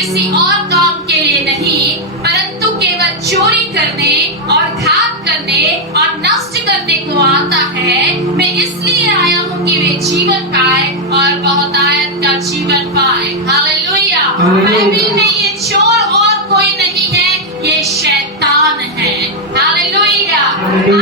किसी और काम के लिए नहीं, परंतु केवल चोरी करने और घात करने और नष्ट करने को आता है। मैं इसलिए आया हूँ कि वे जीवन पाए और बहुतायत का जीवन पाए। हालेलुया। बाइबल में ये चोर और कोई नहीं है, ये शैतान है। हालेलुया।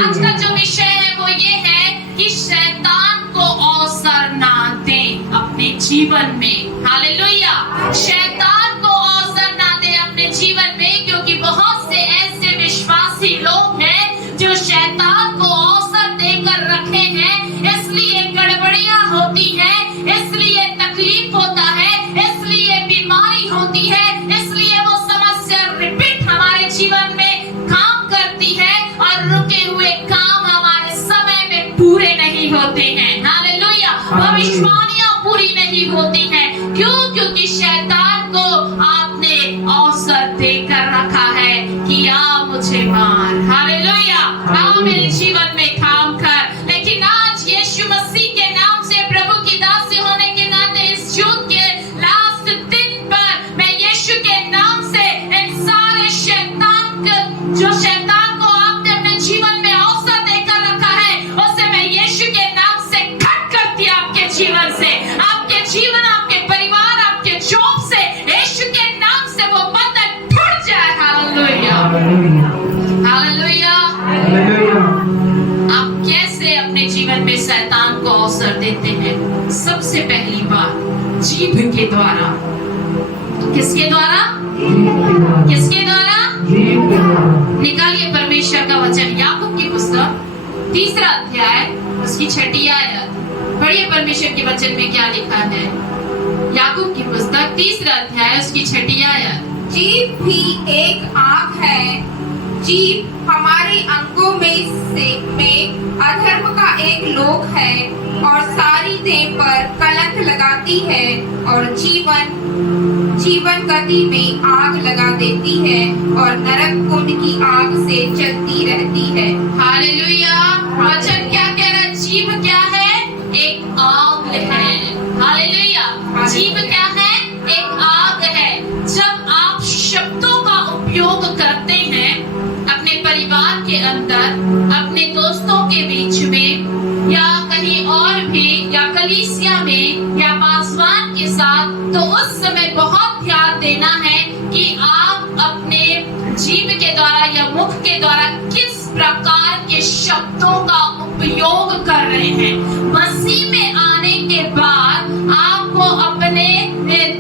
आज का जो विषय है वो ये है कि शैतान को अवसर ना दें अपने जीवन में। हालेलुया। शैतान को अवसर ना दें अपने जीवन में, क्योंकि बहुत से ऐसे विश्वासी लोग हैं जो शैतान को अवसर देकर रखे हैं। इसलिए गड़बड़ियां होती है, इसलिए तकलीफ होता है, इसलिए बीमारी होती है, इसलिए वो समस्या रिपीट हमारे जीवन में काम करती है और रुके हुए काम हमारे समय में पूरे नहीं होते हैं। हालेलुया। भविष्यवाणियां पूरी नहीं होती हैं। क्यों? क्योंकि शैतान को आपने अवसर देकर रखा है कि आ मुझे मार। हालेलुया। आ मेरे जीवन में काम कर। लेकिन आज यीशु मसीह के नाम से, प्रभु की दासी होने के नाते, इस जून के लास्ट दिन पर मैं यीशु के नाम से इन सारे जो शैतान को आपने अपने जीवन में अवसर देकर रखा है, उसे मैं यीशु के नाम से कट करती हूं आपके जीवन से, आपके जीवन, आपके परिवार, आपके जॉब से। यीशु के नाम से वो बंधन टूट जाए। हालेलुया। हालेलुया। आप कैसे अपने जीवन में शैतान को अवसर देते हैं? सबसे पहली बात, जीभ के द्वारा। किसके द्वारा? किसके द्वारा? निकालिए परमेश्वर का वचन, याकूब की पुस्तक 3 अध्याय उसकी 6 आयत। पढ़िए परमेश्वर के वचन में क्या लिखा है। याकूब की पुस्तक 3 अध्याय उसकी 6 आयत। जीभ भी एक आग है। जीभ हमारे अंगों में अधर्म का एक लोक है और सारी देह पर कलंक लगाती है और जीवन गति में आग लगा देती है और नरक कुंड की आग से जलती रहती है। हालेलुया। वचन क्या कह रहा है? जीभ क्या है? एक आग है। हालेलुया। जीभ क्या है? एक आग है। जब आप शब्दों का उपयोग करते हैं अपने परिवार के अंदर, अपने दोस्तों के बीच में, या कहीं और भी, या कलीसिया में, या पासवान के साथ, तो उस समय बहुत ध्यान देना है कि आप अपने जीभ के द्वारा या मुख के द्वारा किस प्रकार के शब्दों का उपयोग कर रहे हैं। मसीह में आने के बाद आपको अपने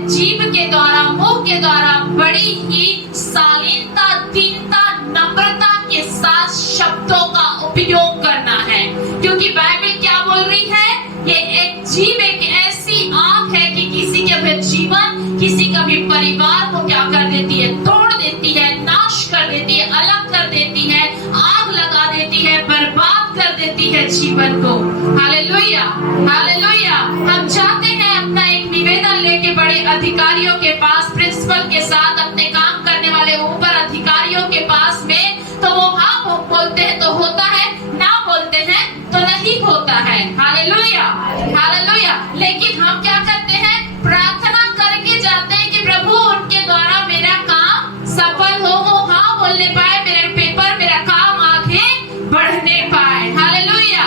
जीभ के द्वारा, मुख के द्वारा बड़ी ही शालीनता, दीनता, नम्रता के साथ शब्दों का उपयोग करना है। क्योंकि बाइबल क्या बोल रही है? ये एक जीभ एक ऐसी आग है कि किसी के भी जीवन, किसी का भी परिवार को क्या कर देती है? तोड़ देती है, नाश कर देती है, अलग कर देती है, आग लगा देती है, बर्बाद कर देती है जीवन को। हालेलुया। हालेलुया। हम जाते हैं अपना एक निवेदन लेके बड़े अधिकारियों के पास, प्रिंसिपल के साथ, अपने काम करने वाले ऊपर अधिकारियों के पास में, तो वो हाँ बोलते हैं तो होता है, ना बोलते हैं तो नहीं होता है। हालेलुया। हालेलुया। लेकिन हम क्या करते हैं? प्रार्थना करके जाते हैं कि प्रभु उनके द्वारा मेरा काम सफल हो, वो हाँ बोलने पाए, मेरे पेपर, मेरा काम आगे बढ़ने पाए। हालेलुया।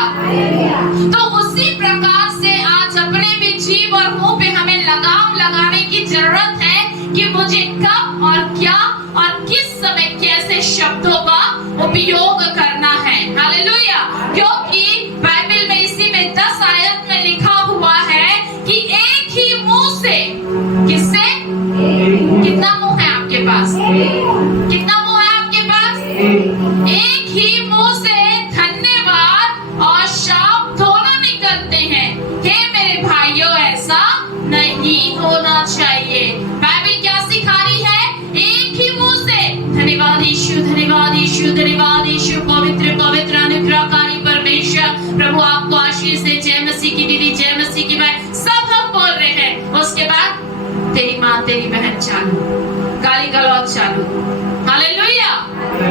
तो उसी प्रकार से आज अपने भी जीभ और मुंह पे हमें लगाम लगाने की जरूरत है कि मुझे कब और क्या और किस समय कैसे शब्दों का उपयोग करना है। हालेलुया। क्योंकि बाइबल में इसी में 10 आयत में लिखा हुआ है कि एक ही मुंह से, किससे? कितना मुंह है आपके पास? कितना मुंह है आपके पास? एक ही मुंह से धन्यवाद और शाप दोनों निकलते हैं। हे मेरे भाइयों, ऐसा नहीं होना चाहिए। बाइबल क्या सिखा रही है? एक ही मुंह से धन्यवाद यीशु, धन्यवाद यीशु, धन्यवाद यीशु। पवित्र पवित्र अनुग्रहकारी परमेश्वर, प्रभु आपको आशीष दे। जय मसीह की दीदी, जय मसीह की बहन, सब हम बोल रहे हैं। उसके बाद तेरी माँ, तेरी बहन चालू, गाली गलौज चालू। हालेलुया।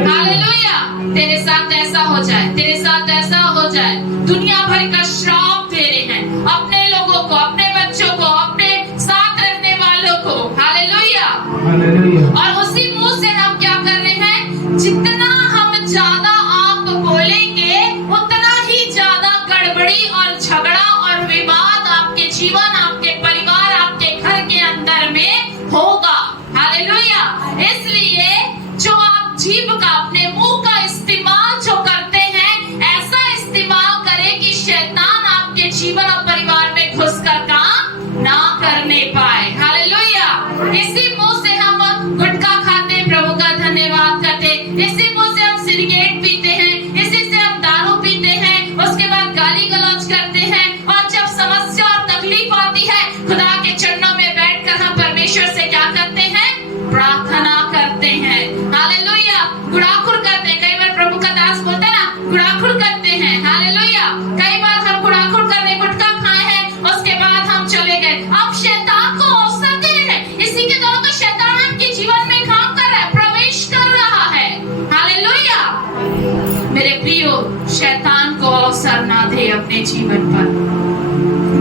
हालेलुया। तेरे साथ ऐसा हो जाए, तेरे साथ ऐसा हो जाए। दुनिया भर का श्राप दे रहे हैं अपने लोगों को, अपने बच्चों को, अपने साथ रहने वालों को। हालेलुया। हालेलुया। और उसी मुंह से हम क्या कर रहे हैं, जितना हम ज्यादा आप बोलेंगे उतना ही ज्यादा गड़बड़ी और झगड़ा और विवाद आपके जीवन, आपके परिवार, आपके घर के अंदर में होगा। हालेलुया। इसलिए जो आप जीभ का, अपने मुंह का इस्तेमाल जो करते हैं, ऐसा इस्तेमाल करें कि शैतान आपके जीवन और परिवार में घुसकर काम ना करने पाए। हालेलुया। इसी मुंह से हम गुटखा खाते हैं, प्रभु का धन्यवाद करते हैं। इसी मुंह से हम सिगरेट पीते हैं, इसी से हम दारू पीते हैं, उसके बाद गाली गलौज करते हैं, और जब समस्या और तकलीफ आती है, खुदा के चरणों में बैठकर हम परमेश्वर से क्या करते हैं, प्रार्थना करते हैं। हालेलुया। गुड़ाखुर करते हैं। कई बार प्रभु का दास बोलता है ना, गुड़ाखुर करते हैं। हालेलुया। कई बार हम गुड़ाखुर कर रहे, गुटखा खाए हैं, उसके बाद हम चले गए। अब शैतान को अवसर दे रहे हैं। इसी के द्वारा तो शैतान आपके जीवन में काम कर रहा है, प्रवेश कर रहा है। हालेलुया। मेरे प्रियो, शैतान को अवसर ना दे अपने जीवन पर।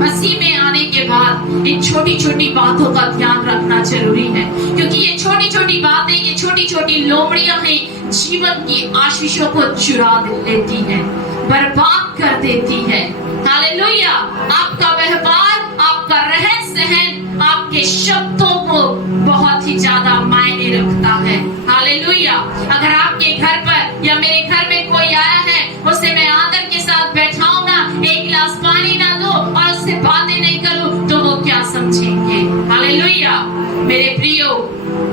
मसीह में आने के बाद इन छोटी छोटी बातों का ध्यान रखना जरूरी है, क्योंकि ये छोटी छोटी बातें, ये छोटी छोटी लोमड़ियां हैं, जीवन की आशीषों को चुरा लेती है, बर्बाद कर देती है। हालेलुया। आपका व्यवहार, आपका रहन सहन, आपके शब्दों को बहुत ही ज्यादा मायने रखता है। हालेलुया। अगर आपके घर पर या मेरे घर में कोई आया है, उसे मैं आदर के साथ बैठाऊं ना, एक गिलास पानी ना दो और उससे बातें नहीं करूं, तो वो क्या समझेंगे। हालेलुया। मेरे प्रियो,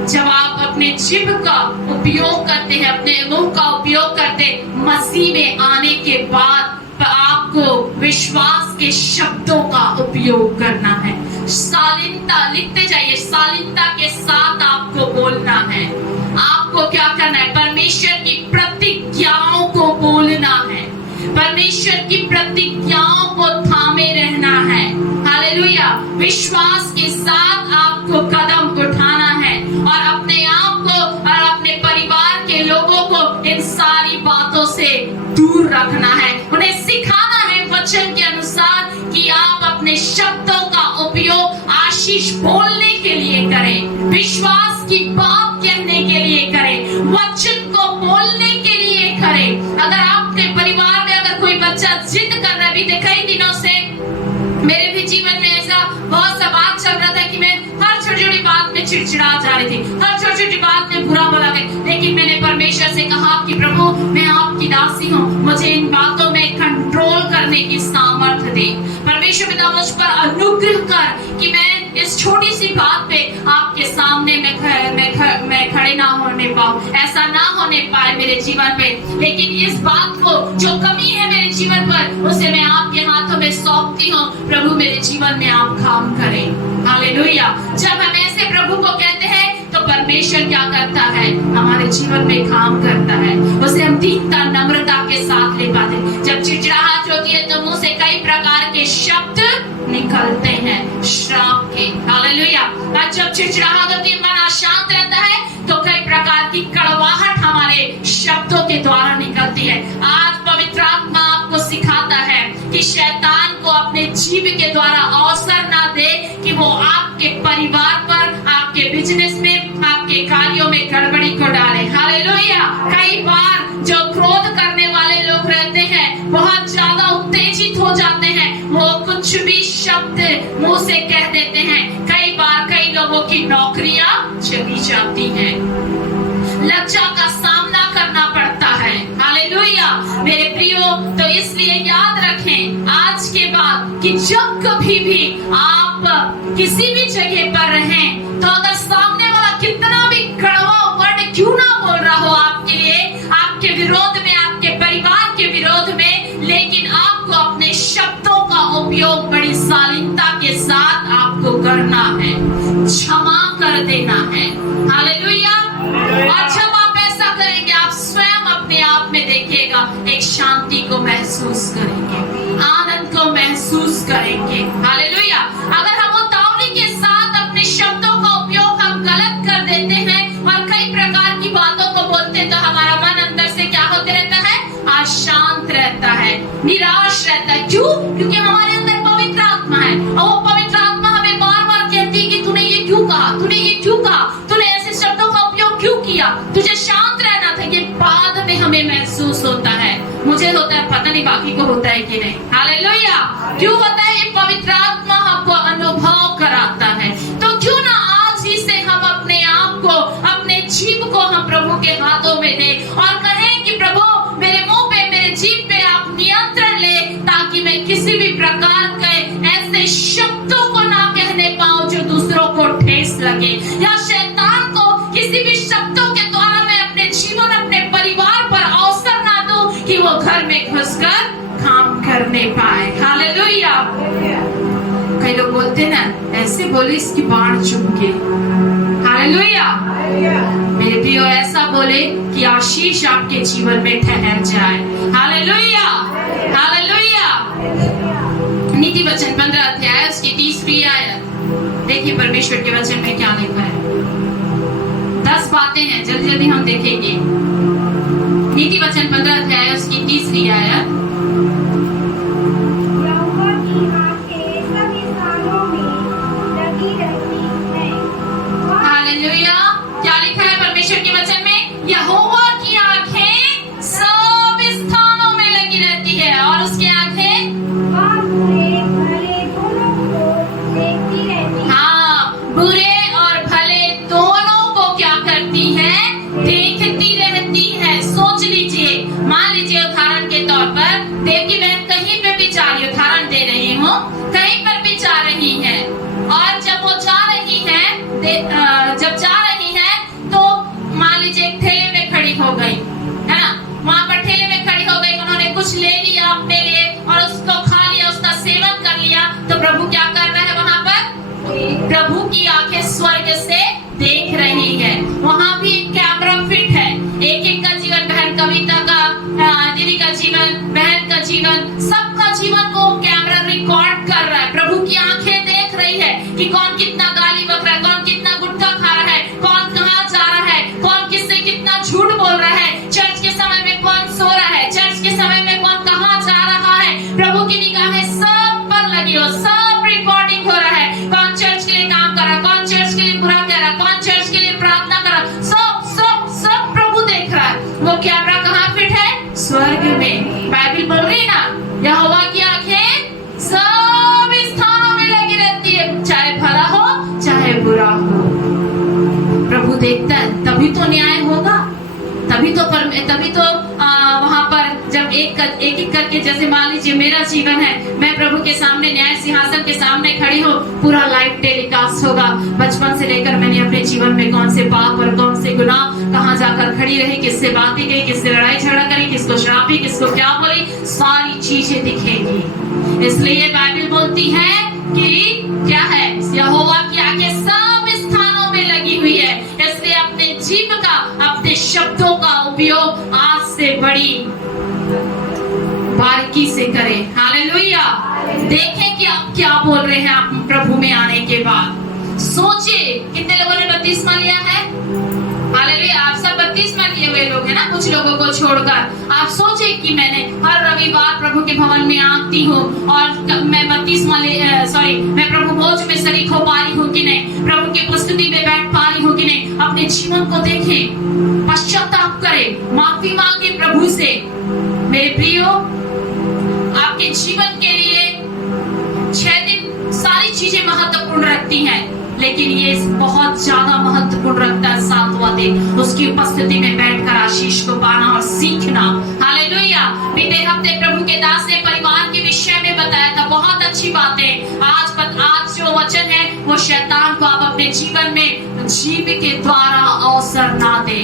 जब आप अपने जीभ का उपयोग करते हैं, अपने मुंह का उपयोग करते, मसीह में आने के बाद आपको विश्वास के शब्दों का उपयोग करना है। शालीनता, लिखते जाइए, शालीनता के साथ आपको बोलना है। आपको क्या करना है, परमेश्वर की प्रतिज्ञाओं को बोलना है, परमेश्वर की प्रतिज्ञाओं को थामे रहना है। हालेलुया। विश्वास के साथ आपको कदम उठाना है और अपने आप को और अपने परिवार के लोगों को इन सारी बातों से दूर रखना है। उन्हें सिखाना है वचन के अनुसार कि आप अपने शब्दों का उपयोग आशीष बोलने के लिए करें, विश्वास की बात कहने के लिए करें, वचन को बोलने के लिए करें। अगर आपके परिवार में अगर कोई बच्चा जिद कर रहा है, बीते कई दिनों से मेरे भी जीवन में ऐसा बहुत सा बात चल रहा था कि मैं हर छोटी छोटी बात में चिड़चिड़ा जा रही थी, हर छोटी छोटी बात में बुरा बोला गया, लेकिन मैंने परमेश्वर से कहा कि प्रभु, मैं आपकी दासी हूँ, मुझे इन बातों में कंट्रोल करने की सामर्थ्य दे। परमेश्वर पिता, मुझ पर अनुग्रह कर कि मैं इस छोटी सी बात पे आपके सामने मैं खड़े ना होने पाऊं, ऐसा ना होने पाए मेरे जीवन में। लेकिन इस बात को, जो कमी है मेरे जीवन पर, उसे मैं आपके हाथों में सौंपती हूँ। प्रभु, मेरे जीवन में आप काम करें। हालेलुया। जब हम ऐसे प्रभु को कहते हैं तो परमेश्वर क्या करता है, हमारे जीवन में काम करता है। उसे हम दीनता, नम्रता के साथ ले पाते। जब चिड़चिड़ाहट होती है तो मुंह से कई प्रकार के शब्द निकलते हैं, श्राप के। हालेलुया। और जब चिड़चिड़ाहट होती है, मन अशांत रहता है, तो कई प्रकार की कड़वाहट हमारे शब्दों के द्वारा निकलती है। आज पवित्र आत्मा आपको सिखाता है कि शैतान को अपने जीभ के द्वारा अवसर ना दे कि वो आपके परिवार पर, आपके बिजनेस में, आपके कार्यों में गड़बड़ी को डाले। हालेलुया। कई बार जो क्रोध करने वाले लोग रहते हैं, बहुत ज्यादा उत्तेजित हो जाते हैं, वो कुछ भी शब्द मुंह से कह देते हैं। कई बार कई लोगों की नौकरियां चली जाती हैं, लज्जा का सामना करना पड़ता है। हालेलुया। मेरे प्रियो, तो इसलिए याद रखें आज के बाद कि जब कभी भी आप किसी भी जगह पर रहें, तो अगर सामने वाला कितना भी कड़वा वर्ड क्यों ना बोल रहा हो आपके लिए, आपके विरोध में, आपके परिवार के विरोध में, लेकिन आपको अपने शब्दों का उपयोग बड़ी शालीनता के साथ आपको करना है, क्षमा कर देना है। हालेलुया। और जब आप ऐसा करेंगे, आप स्वयं अपने आप में देखिएगा, एक शांति को महसूस करेंगे, आनंद को महसूस करेंगे। हालेलुया। अगर हम उतावली के साथ अपने शब्दों का उपयोग हम गलत कर देते हैं और कई प्रकार की बातों को बोलते हैं, तो हमारा मन अंदर से क्या होते रहता है, अशांत रहता है, निराश रहता है। क्यों? क्योंकि हमारे अंदर पवित्र आत्मा है, और वो पवित्र आत्मा हमें बार बार कहती है कि तूने ये क्यों कहा, तूने ये क्यों कहा, कहा, तूने ऐसे शब्दों का उपयोग क्यों किया, तुझे शांत रहना था। ये बाद में हमें महसूस होता है, मुझे होता है, पता नहीं बाकी को होता है कि नहीं। हालेलुया। क्यों होता है? ये पवित्र आत्मा हमको अनुभव कराता है। तो क्यों ना आज ही से हम अपने आप को, अपने जीभ को हम प्रभु के हाथों में दें और कहें कि प्रभु मेरे मुंह पे, मेरे जीभ पे आप नियंत्रण ले, ताकि मैं किसी भी प्रकार के ऐसे शब्दों को ना कहने पाऊं जो दूसरों को ठेस लगे, या शैतान को किसी भी शब्दों के द्वारा मैं अपने जीवन, अपने परिवार पर अवसर ना दूं कि वो घर में घुसकर काम करने पाए। हालेलुया। कई लोग बोलते ना, ऐसे बोले इसकी बाण चुभ गई। हालेलुया। मेरे प्रियो, ऐसा बोले कि आशीष आपके जीवन में ठहर जाए। Hallelujah, hallelujah. नीति वचन 15 अध्याय उसकी 30वीं आयत देखिए परमेश्वर के वचन में क्या लिखा है। 10 बातें हैं, जल्दी जल्दी हम देखेंगे। नीति वचन 15 अध्याय उसकी 30वीं आयत। हालेलुया। क्या लिखा है परमेश्वर के वचन में? यहोवा की आंखें सब स्थानों में लगी रहती है, और उसकी आंखें बुरे और भले दोनों को क्या करती है? देखती रहती है। सोच लीजिए, मान लीजिए उदाहरण के तौर पर देवकी बहन कहीं पे भी जा रही, उदाहरण दे रही हूँ, कहीं पर भी जा रही है, और जब वो जा रही है, जब जा रही है तो मान लीजिए एक ठेले में खड़ी हो गई, है ना, वहां पर ठेले में खड़ी हो गई, उन्होंने कुछ ले लिया अपने लिए और उसको खा लिया, उसका सेवन कर लिया, तो प्रभु क्या कर रहा है वहां पर? प्रभु की आंखें स्वर्ग से देख रही है। वहां भी एक कैमरा फिट है, एक का जीवन, बहन कविता का, दीदी का जीवन, बहन का जीवन, सबका जीवन को कैमरा रिकॉर्ड कर रहा है। प्रभु की आंखें देख रही है कि कौन कितना गाली बक रहा है, कौन कितना गुटखा खा रहा है, कौन कहाँ जा रहा है, कौन किससे कितना झूठ बोल रहा है, चर्च के समय में कौन सो रहा है, चर्च के समय में कौन कहाँ जा रहा है। प्रभु की निगाहें सब पर लगी हो, सब रिकॉर्डिंग हो रहा है। कौन चर्च के लिए काम कर रहा है, कौन चर्च के लिए बुरा कह रहा है, कौन चर्च के लिए प्रार्थना कर रहा है, सब सब सब प्रभु देख रहा है। वो कैमरा कहाँ फिट है? स्वर्ग में। बाइबल बोल रही है ना, यहोवा की आंखें सब स्थानों में लगी रहती है, चाहे भला हो चाहे बुरा हो, प्रभु देखता है। तभी तो न्याय होगा, तभी तो वहां पर जब एक एक करके, जैसे मान लीजिए मेरा जीवन है, मैं प्रभु के सामने, न्याय सिंहासन के सामने खड़ी हूँ, पूरा लाइव टेलीकास्ट होगा। बचपन से लेकर मैंने अपने जीवन में कौन से पाप और कौन से गुनाह, कहाँ जाकर खड़ी रही, किससे बातें की, किससे लड़ाई झगड़ा करी, किसको शराबी, किसको क्या बोली, सारी चीजें दिखेंगी। इसलिए बाइबल बोलती है कि क्या है? यहोवा की आंखें सब स्थानों में लगी हुई है। इसलिए अपने जीभ का, अपने शब्दों का उपयोग आज से बड़ी बारीकी से करें। हालेलुया। देखें कि आप क्या बोल रहे हैं आप प्रभु में आने के बाद। सोचिए, कितने लोगों ने बपतिस्मा लिया है? हालेलुया। आप सब बपतिस्मा लिए हुए लोग हैं ना, कुछ लोगों को छोड़कर। आप सोचिए कि मैंने हर रविवार प्रभु के भवन में आती हूँ और मैं बपतिस्मा मैं प्रभु भोज में शरीक हो पा रही हूँ कि नहीं, प्रभु की उपस्थिति में बैठ पा रही हूँ कि नहीं। अपने जीवन को देखें, पश्चाताप करें, माफी मांगे प्रभु से। मेरे प्रियो, आपके जीवन के लिए 6 दिन सारी चीजें महत्वपूर्ण रखती हैं, लेकिन ये बहुत ज्यादा महत्वपूर्ण रखता है 7वां दिन, उसकी उपस्थिति में बैठकर आशीष को पाना और सीखना। हालेलुया। बीते हफ्ते प्रभु के दास ने परिवार के विषय में बताया था, बहुत अच्छी बात है। आज जो वचन है वो शैतान को आप अपने जीवन में जीभ के द्वारा अवसर ना दे,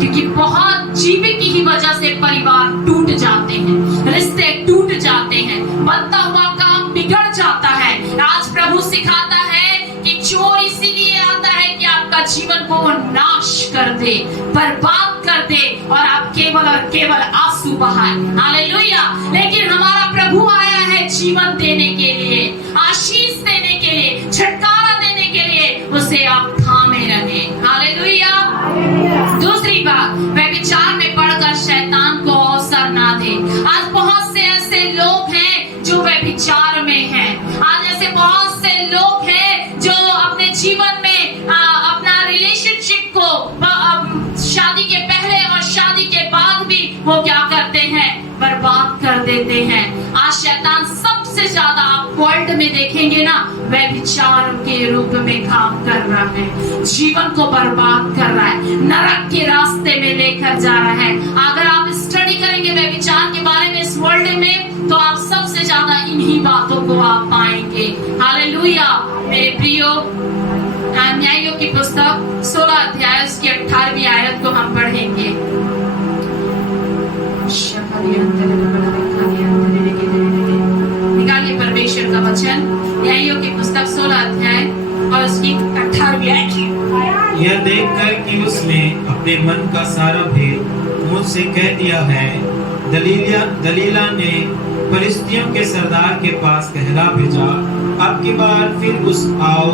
क्योंकि बहुत जीभ की ही वजह से परिवार टूट जाते हैं, रिश्ते टूट जाते हैं, बनता हुआ काम बिगड़ जाता है। आज प्रभु सिखाता है कि चोर इसीलिए आता है कि आपका जीवन को वो नाश कर दे, बर्बाद कर दे, और आप केवल और केवल आंसू बहाए। हालेलुया। लेकिन हमारा प्रभु आया है जीवन देने के लिए, आशीष देने के लिए, छुटकारा देने के लिए। उसे आप थामे रहे। हालेलुया। दूसरी बात, व्यभिचार में पड़कर शैतान को अवसर ना दे। आज बहुत से ऐसे लोग हैं जो व्यभिचार में हैं। आज ऐसे बहुत से लोग हैं जो अपने जीवन में अपना देते हैं। आज शैतान सबसे ज्यादा आप वर्ल्ड में देखेंगे ना, व्यभिचार के रूप में काम कर रहा है, जीवन को बर्बाद कर रहा है, नरक के रास्ते में लेकर जा रहा है। अगर आप स्टडी करेंगे व्यभिचार के बारे में इस वर्ल्ड में, तो आप सबसे ज्यादा इन्हीं बातों को आप पाएंगे। हालेलुया। मेरे प्रियो, न्यायों की पुस्तक 16 अध्याय उसकी 18वीं आयत को हम पढ़ेंगे। निकालिए परमेश्वर का वचन, न्यायों की पुस्तक 16 अध्याय और उसकी 18वीं आयत। यह देखकर कि उसने अपने मन का सारा भेद मुझसे कह दिया है, दलीला ने फलिस्तियों के सरदार के पास कहला भेजा, अब की बार फिर उस आओ,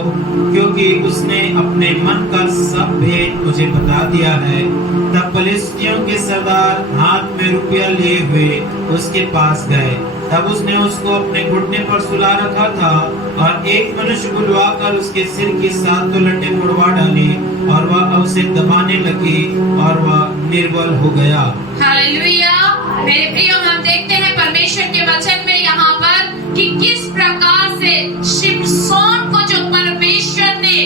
क्योंकि उसने अपने मन का सब भेद मुझे बता दिया है। तब फलिस्तियों के सरदार हाथ में रुपया लिए हुए उसके पास गए। तब उसने उसको अपने घुटने पर सुला रखा था और एक मनुष्य बुलवाकर उसके सिर की 7 लट्टे मुड़वा डाली और वह उसे दबाने लगी और वह निर्बल हो गया। हालेलुया। मेरे प्रियो, हम देखते हैं परमेश्वर के वचन में यहाँ पर कि किस प्रकार से शिमशोन को जो परमेश्वर ने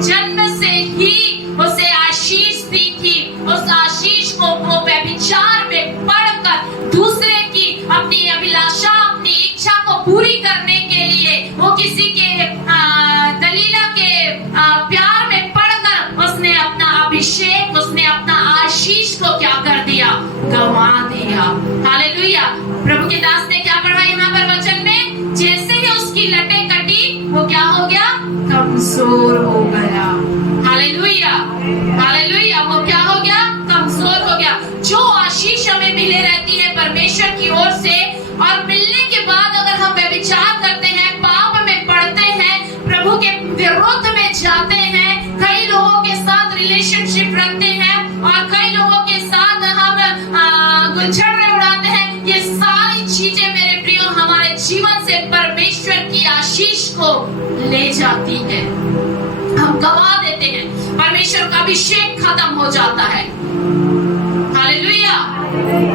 जन्म से ही उसे आशीष दी थी, उस आशीष को वो व्यभिचार में पढ़कर दूसरे की अपनी अभिलाषा, अपनी इच्छा को पूरी करने के लिए वो किसी के दलीला के प्यार में पढ़कर उसने अपना अभिषेक, उसने अपना आशीष को क्या कर दिया, गवा दिया। हालेलुया। प्रभु के दास ने क्या पढ़ा यहाँ पर वचन में, जैसे ही उसकी लटें कटी वो क्या हो गया, कमजोर हो गया। हालेलुया। हालेलुया। वो क्या हो गया, कमजोर हो गया। जो आशीष हमें मिले रहती है परमेश्वर की ओर से, और मिलने के बाद अगर हम व्यभिचार करते हैं, पाप में पड़ते हैं, प्रभु के विरुद्ध में जाते हैं, कई लोगों के साथ रिलेशनशिप रखते हैं और कई लोगों के साथ हम गुलछड़े उड़ाते हैं, ये सारी चीजें मेरे प्रियो हमारे जीवन से परमेश्वर की आशीष को ले जाती है, हम गवा देते हैं, परमेश्वर का अभिषेक खत्म हो जाता है। हालेलुया।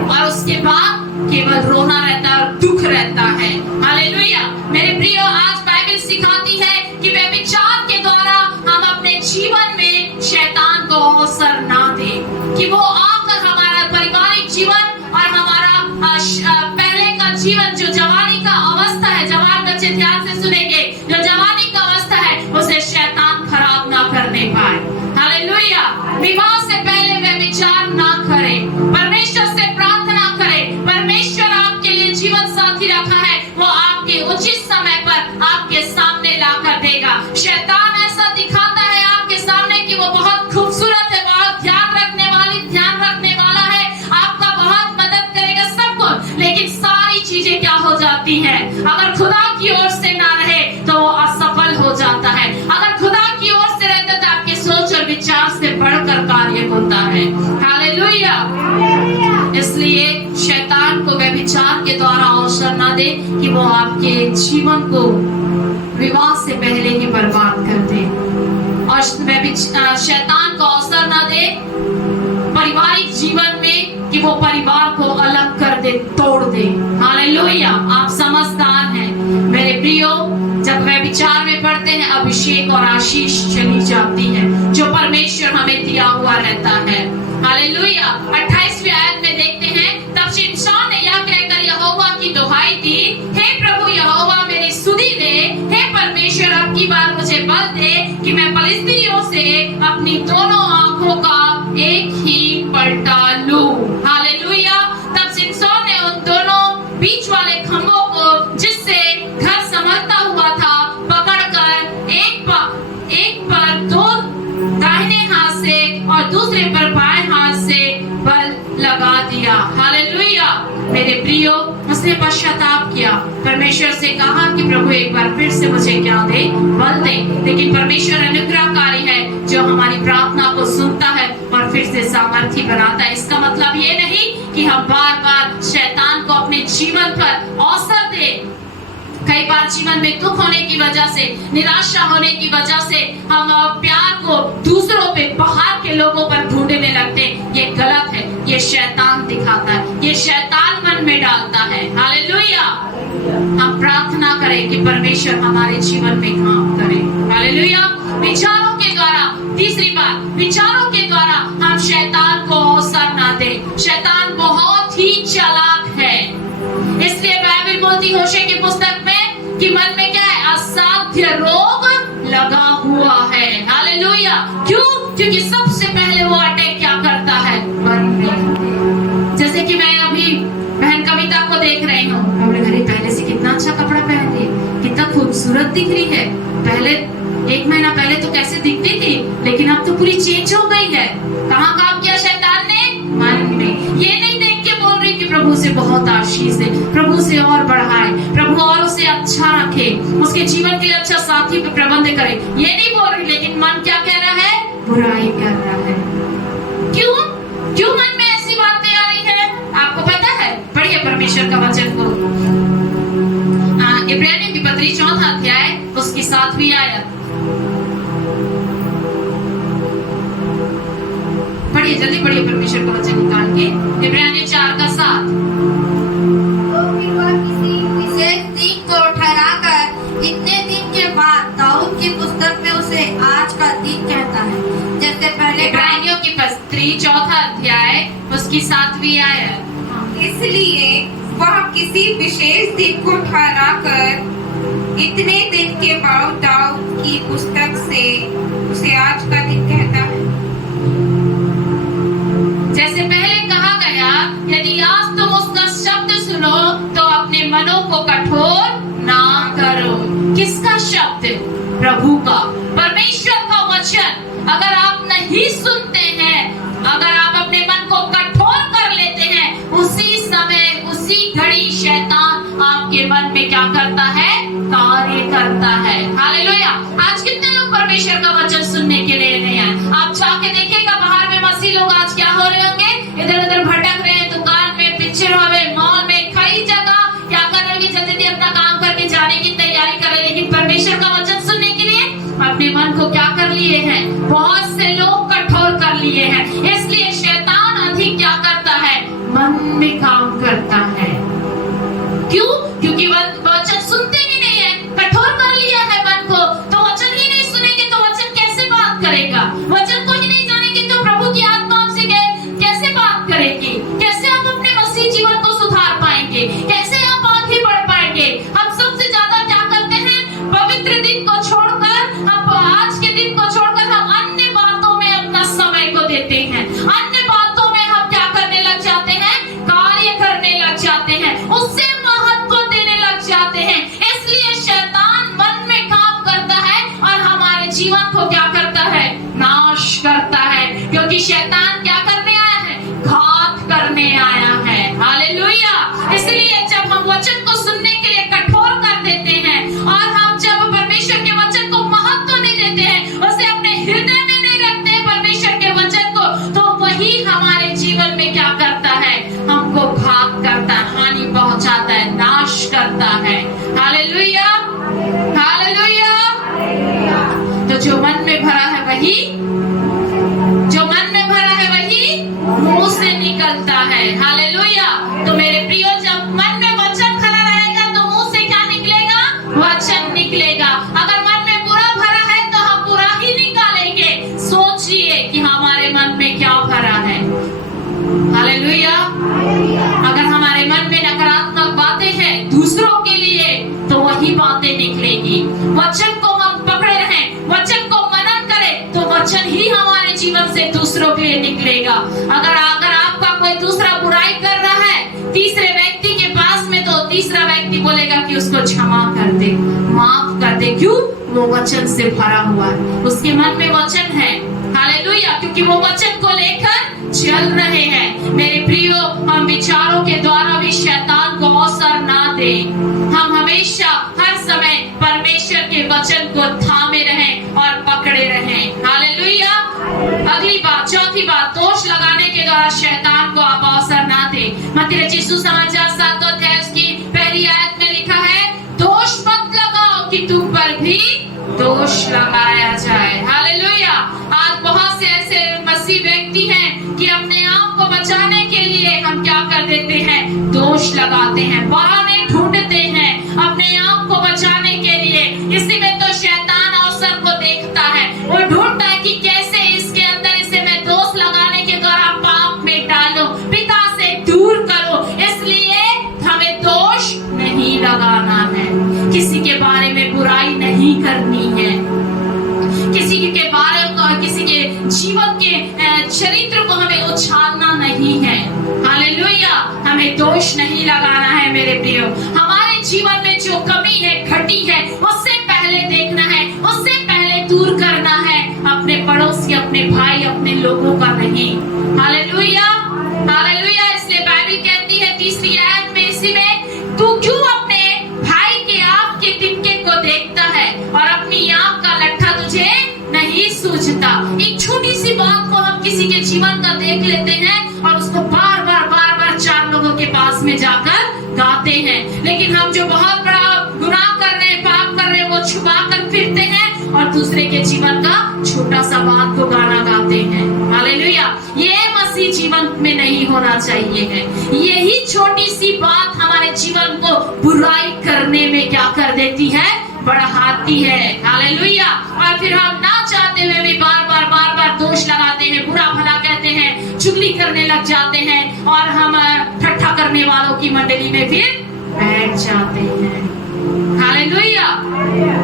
और उसके बाद केवल रोना रहता है और दुख रहता है। हालेलुया। मेरे प्रियो, आज बाइबल सिखाती है कि व्यभिचार के द्वारा हम अपने जीवन में शैतान को अवसर ना दें, कि वो आकर हमारा पारिवारिक जीवन और हमारा पहले का जीवन, जो जवानी का अवस्था है, जवान बच्चे ध्यान से सुनेंगे, जो जवानी का अवस्था है उसे शैतान खराब ना करने पाए। हालेलुया। विवाह से पहले व्यभिचार ना करें, परमेश्वर से प्रार्थना करें। परमेश्वर आपके लिए जीवन साथी रखा है, वो आपके उचित समय पर आपके सामने लाकर देगा। शैतान ऐसा दिखाता है आपके सामने कि वो बहुत खूबसूरत है, बहुत ध्यान रखने वाला है, आपका बहुत मदद करेगा सबको, लेकिन सारी चीजें क्या हो जाती हैं, अगर खुदा की ओर से ना रहे तो वो असफल हो जाता है। अगर खुदा की ओर से रहता तो आपके सोच और विचार से बढ़कर कार्य होता है। हालेलुया। इसलिए शैतान को व्यभिचार के द्वारा अवसर ना दे कि वो आपके जीवन को विवाह से पहले ही बर्बाद कर दे, और शैतान को अवसर ना दे पारिवारिक जीवन में कि वो परिवार को अलग कर दे, तोड़ दे। हालेलुया। आप समझदार हैं मेरे प्रियो, जब व्यभिचार में पड़ते हैं अभिषेक और आशीष चली जाती है जो परमेश्वर हमें दिया हुआ रहता है। हालेलुया। 28वीं आयत में देखते हैं, तब शिमशोन ने यह कहकर यहोवा की दुहाई दी, हे प्रभु यहोवा मेरी सुधि ले, हे परमेश्वर अब की बार मुझे बल दे कि मैं फलिस्तियों से अपनी दोनों आंखों का एक ही पलटा लूं। हालेलुया। तब शिमशोन ने उन दोनों बीच वाले खंभों को, जिससे घर संभलता हुआ था, पकड़कर एक पर दो दाहिने हाथ से और दूसरे पर बाएं हाथ से बल लगा दिया। हालेलुया। मेरे प्रियो, उसने पश्चाताप किया, परमेश्वर से कहा कि प्रभु एक बार फिर से मुझे क्या दे, बल दे। लेकिन परमेश्वर अनुग्रहकारी है, जो हमारी प्रार्थना को सुनता है और फिर से सामर्थ्य बनाता है। इसका मतलब ये नहीं कि हम बार बार शैतान को अपने जीवन पर अवसर दें। कई बार जीवन में दुख होने की वजह से, निराशा होने की वजह से हम प्यार को दूसरों पे, बाहर के लोगों पर ढूंढने लगते हैं। ये गलत है, ये शैतान दिखाता है, ये शैतान मन में डालता है। हालेलुया। प्रार्थना करें कि परमेश्वर हमारे जीवन में काम करे। हालेलुया। विचारों के द्वारा, तीसरी बात, विचारों के द्वारा हम शैतान को अवसर ना दें। शैतान बहुत ही चालाक है, इसलिए बाइबल बोलती है होशे की पुस्तक में कि मन में क्या है, असाध्य रोग लगा हुआ है। हालेलुया। क्यों? क्योंकि सबसे पहले वो अटैक क्या करता है, मन में। जैसे कि मैं अभी बहन कविता को देख रही हूँ, अपने घर पहले से कितना अच्छा कपड़ा पहन रही है, कितना खूबसूरत दिख रही है। पहले 1 महीना पहले तो कैसे दिखती थी, लेकिन अब तो पूरी चेंज हो गई है। कहाँ काम किया शैतान ने, मन में। ये नहीं देख के बोल रही कि प्रभु से बहुत आशीष दे, प्रभु से और बढ़ाए, प्रभु और उसे अच्छा रखे, उसके जीवन के लिए अच्छा साथी प्रबंध करे, ये नहीं बोल रही, लेकिन मन क्या कह रहा है, बुराई कर रहा है। क्यों? क्यों मन में ऐसी बातें आ रही है? आपको पता है? पढ़िए परमेश्वर का वचन को, इब्रानियों की पत्री 4 अध्याय उसकी 7वीं आयत। पढ़िए, जल्दी पढ़िए परमेश्वर का वचन निकाल के, इब्रानियों 4:7। किसी विशेष दिन को ठहराकर इतने दिन के बाद दाऊद की पुस्तक में उसे आज का दिन कहता है, जैसे पहले इब्रानियों की पत्री 4 अध्याय उसकी 7वीं आयत। इसलिए वह किसी विशेष दिन को ठहरा कर इतने दिन के बाद दाऊद की पुस्तक से उसे आज का दिन कहता है। जैसे पहले कहा गया, यदि आज तुम उसका शब्द सुनो तो अपने मनों को कठोर ना करो। किसका शब्द? प्रभु का, परमेश्वर का वचन। अगर आप नहीं सुनते हैं, अगर आप अपने मन को कठोर कर लेते हैं, उसी समय उसी घड़ी शैतान आपके मन में क्या करता है, कार्य करता है। हालेलुया। आज कितने लोग परमेश्वर का वचन सुनने के लिए नहीं आए? आप जाके देखिएगा बाहर में मसीह लोग आज क्या हो रहे होंगे, इधर उधर भटक रहे हैं, दुकान में, पिक्चर हॉल में, मॉल में, कई जगह क्या कर रहे हैं, जल्दी जल्दी अपना काम करके जाने की तैयारी कर रहे हैं, लेकिन परमेश्वर का वचन सुनने के लिए अपने मन को क्या कर लिए हैं, बहुत से लोग कठोर कर लिए हैं। इसलिए शैतान अधिक क्या करता है, मन में काम करता है। क्यों? क्योंकि वचन सुनते ही नहीं है, कठोर कर लिया है मन को, तो वचन ही नहीं सुनेंगे तो वचन कैसे बात करेगा? वचन को ही नहीं जानेंगे तो प्रभु की आत्मा आपसे कैसे बात करेगी? कैसे आप अपने मसीह जीवन को सुधार पाएंगे? कैसे आप आगे बढ़ पाएंगे? हम सबसे ज्यादा क्या करते हैं, पवित्र दिन को छोड़कर, हम आज के दिन को छोड़कर हम अन्य बातों में अपना समय को देते हैं। अन्य बातों में हम क्या करने लग जाते हैं, कार्य करने लग जाते हैं, उससे महत्व देने लग जाते हैं। इसलिए शैतान मन में काम करता है और हमारे जीवन को क्या करता है, नाश करता है। क्योंकि शैतान क्या करने आया है, घात करने आया है। हालेलुया। इसलिए जब हम वचन को सुनने के लिए कठोर कर देते हैं और हम जब परमेश्वर के वचन को महत्व नहीं देते हैं, उसे अपने हृदय में नहीं रखते हैं परमेश्वर के वचन को, तो वही हमारे जीवन में क्या करता है, हमको घात करता है, हानि पहुंचाता है, नाश करता है। हालेलुया। हालेलुया। तो जो मन में भरा है वही, जो मन में भरा है वही मुंह से निकलता है। हालेलुया। तो मेरे प्रियो, जब मन में वचन भरा रहेगा तो मुंह से क्या निकलेगा, वचन निकलेगा। अगर मन में बुरा भरा है तो हम बुरा ही निकालेंगे। सोचिए कि हमारे मन में क्या भरा है। हालेलुया। अगर हमारे मन में नकारात्मक बातें हैं दूसरों के लिए, तो वही बातें निकलेगी। वचन को हम पकड़े रहें, वचन को मनन करें, तो वचन ही हमारे जीवन से दूसरों के लिए निकलेगा। अगर आपका कोई दूसरा बुराई कर रहा है तीसरे व्यक्ति के पास में, तो तीसरा व्यक्ति बोलेगा कि उसको क्षमा कर दे, माफ कर दे। क्यों? वो वचन से भरा हुआ है, उसके मन में वचन है। हालेलुया। क्योंकि वो वचन को लेकर चल रहे हैं। मेरे प्रियो, हम विचारों के द्वारा भी शैतान को अवसर ना दें। हम हमेशा हर समय परमेश्वर के वचन को थामे रहें और पकड़े रहें। हालेलुया। अगली बात, चौथी बात, दोष लगाने के द्वारा शैतान को आप अवसर ना दें। मत्ती रचित सुसमाचार 7 अध्याय उसकी पहली आयत में लिखा है, दोष मत लगाओ कि तुम पर भी दोष लगाया जाए। हालेलुया। आज बहुत से ऐसे मसीह व्यक्ति हैं कि अपने आप को बचाने के लिए हम क्या कर देते हैं, दोष लगाते हैं, बहाने ढूंढते हैं, अपने चरित्र को हमें उछालना नहीं है। हालेलुया, हमें दोष नहीं लगाना है मेरे प्रियो। हमारे जीवन में जो कमी है, घटी है, उससे पहले देखना है, उससे पहले दूर करना है, अपने पड़ोसी, अपने भाई, अपने लोगों का नहीं। Hallelujah, hallelujah. इसलिए बाइबल कहती है 3री आयत में, इसी में, तू क्यों अपने भाई के आँख के तिनके को देखता है और अपनी आँख का लट्ठा तुझे नहीं सूझता। एक छोटी सी बात को हम किसी के जीवन का देख लेते हैं और उसको बार बार 4 लोगों के पास में जाकर गाते हैं, लेकिन हम जो बहुत बड़ा गुनाह कर रहे हैं, पाप कर रहे हैं, वो छुपा कर फिरते हैं और दूसरे के जीवन का छोटा सा बात को गाना गाते हैं। हालेलुया, ये मसीह जीवन में नहीं होना चाहिए है। यही छोटी सी बात हमारे जीवन को बुराई करने में क्या कर देती है, बढ़ाती है। हालेलुया। और फिर हम ना चाहते हुए भी बार बार दोष लगाते हैं, बुरा भला कहते हैं, चुगली करने लग जाते हैं और हम ठट्ठा करने वालों की मंडली में फिर बैठ जाते हैं। हालेलुया।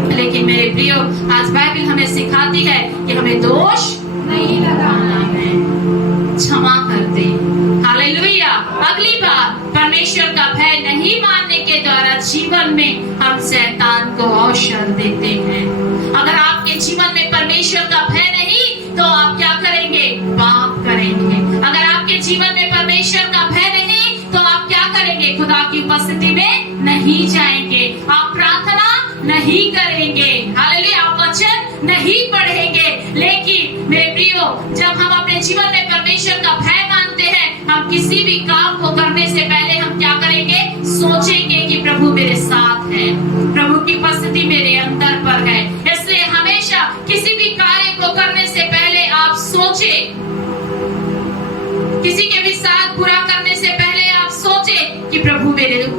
लेकिन मेरे प्रियो, आज बाइबल हमें सिखाती है कि हमें दोष नहीं लगाना है, क्षमा कर दे। हालेलुया। अगली बात, परमेश्वर का भय नहीं मानने के द्वारा जीवन में हम शैतान को अवसर देते हैं। अगर आपके जीवन में परमेश्वर का भय नहीं, तो आप क्या करेंगे, पाप करेंगे। अगर आपके जीवन में परमेश्वर का भय नहीं, तो आप क्या करेंगे, खुदा की उपस्थिति में नहीं जाएंगे, आप प्रार्थना नहीं करेंगे। हालेलुया, आप वचन नहीं पढ़ेंगे। लेकिन मेरे प्रियो, जब हम अपने जीवन में परमेश्वर का भय मानते हैं, हम किसी भी काम को करने से पहले हम क्या करेंगे, सोचेंगे कि प्रभु मेरे साथ है, प्रभु की उपस्थिति मेरे अंदर पर है। इसलिए हमेशा किसी भी कार्य को करने से पहले आप सोचे, किसी के भी साथ बुरा करने से पहले आप सोचे कि प्रभु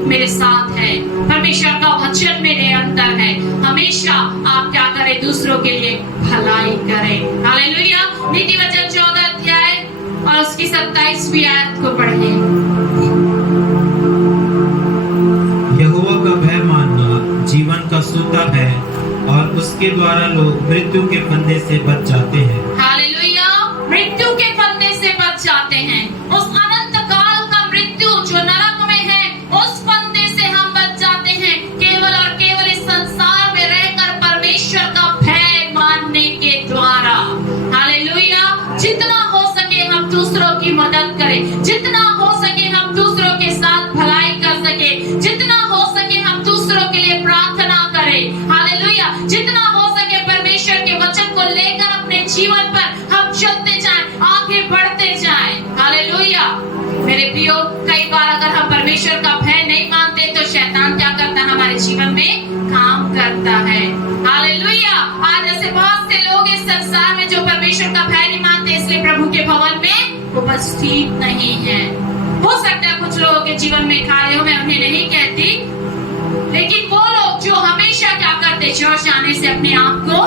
मेरे साथ है, परमेश्वर का वचन मेरे अंदर है। हमेशा आप क्या करें, दूसरों के लिए भलाई करें। हालेलुया। नीति वचन 14 अध्याय और उसकी 27वीं आयत को पढ़िए। यहोवा का भय मानना जीवन का सूत्र है और उसके द्वारा लोग मृत्यु के फंदे से बच जाते हैं। हालेलुया, मृत्यु के फंदे से बच जाते हैं। उस अनंत काल का मृत्यु जो नरक में है, उस फंदे से हम बच जाते हैं केवल और केवल इस संसार में रहकर परमेश्वर का भय मानने के द्वारा। हालेलुया। जितना हो सके हम दूसरों की मदद करें, जितना हो सके हम दूसरों के साथ भलाई कर सके, जितना हो सके हम दूसरों के लिए प्रार्थना करें। हालेलुया। जितना हो सके परमेश्वर के वचन को लेकर अपने जीवन पर हम चलते जाएं, आगे बढ़ते जाएं। हालेलुया। मेरे प्रियो, कई बार अगर हम परमेश्वर का भय नहीं मानते तो शैतान क्या करता है, हमारे जीवन में काम करता है। हालेलुया। आज ऐसे बहुत से लोग इस संसार में जो परमेश्वर का भय नहीं मानते, इसलिए प्रभु के भवन में उपस्थित नहीं है। हो सकता है कुछ लोगों के जीवन में कार्य हो, मैं उन्हें नहीं कहती, लेकिन वो लोग जो हमेशा क्या करते, चर्च आने से अपने आप को